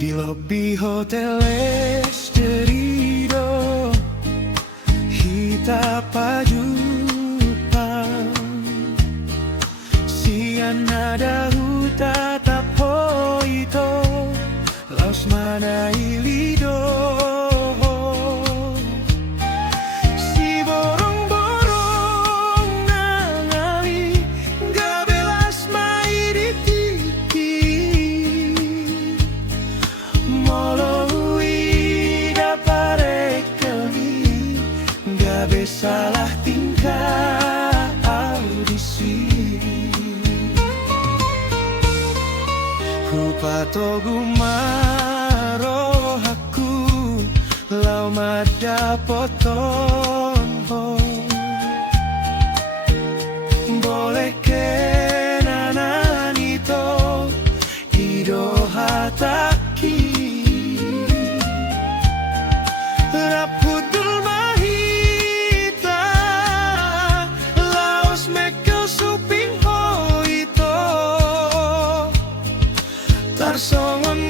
Di lobi hotel Esterido hita pajupang sian nada huta tapo ito laos mana ilido si borong-borong nangali gabelas mairiti salah tingkah audisi rupa togu maro aku lau mada poton boleh kenanan itu ido hataki rapudul tarsongon